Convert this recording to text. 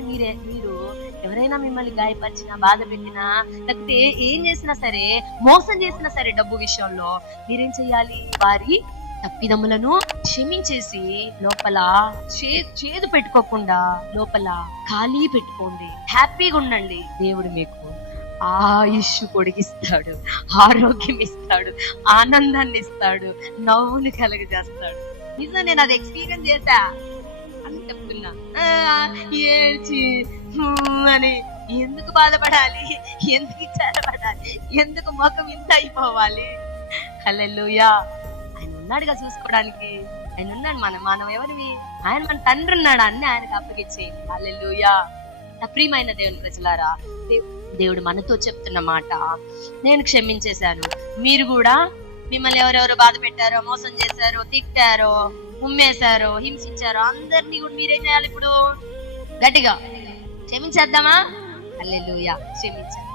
అందుకని మీరు ఎవరైనా మిమ్మల్ని గాయపరిచినా, బాధ పెట్టినా, లేకపోతే ఏం చేసినా సరే, మోసం చేసినా సరే డబ్బు విషయంలో మీరేం చెయ్యాలి? వారి తప్పిదములను క్షమించేసి లోపల చేదు పెట్టుకోకుండా లోపల ఖాళీ పెట్టుకోండి, హ్యాపీగా ఉండండి. దేవుడు మీకు ఆయుష్ పొడిగిస్తాడు, ఆరోగ్యం ఇస్తాడు, ఆనందాన్ని ఇస్తాడు, నవ్వుని కలగజేస్తాడు. నిజం, నేను అది ఎక్స్పీరియన్స్ చేశా. అని చెప్తున్నా. ఏడ్చి అని ఎందుకు బాధపడాలి, ఎందుకు ఇచ్చారపడాలి, ఎందుకు ముఖం ఇంత అయిపోవాలి? హల్లెలూయా. ఆయన ఉన్నాడుగా చూసుకోవడానికి. ఆయన ఉన్నాడు. మనం ఎవరివి? ఆయన మన తండ్రి ఉన్నాడు. అన్ని ఆయనకు అప్పగిచ్చేయండి. హల్లెలూయా. నా ప్రియమైన దేవుని ప్రజలారా, దేవుడు మనతో చెప్తున్న మాట, నేను క్షమించేశాను. మీరు కూడా మిమ్మల్ని ఎవరెవరు బాధ పెట్టారో, మోసం చేశారో, తిట్టారో, ఉమ్మేశారో, హింసించారో అందరినీ కూడా మీరేం చేయాలి? ఇప్పుడు గట్టిగా క్షమించేద్దామా? హల్లెలూయా. క్షమించాలి.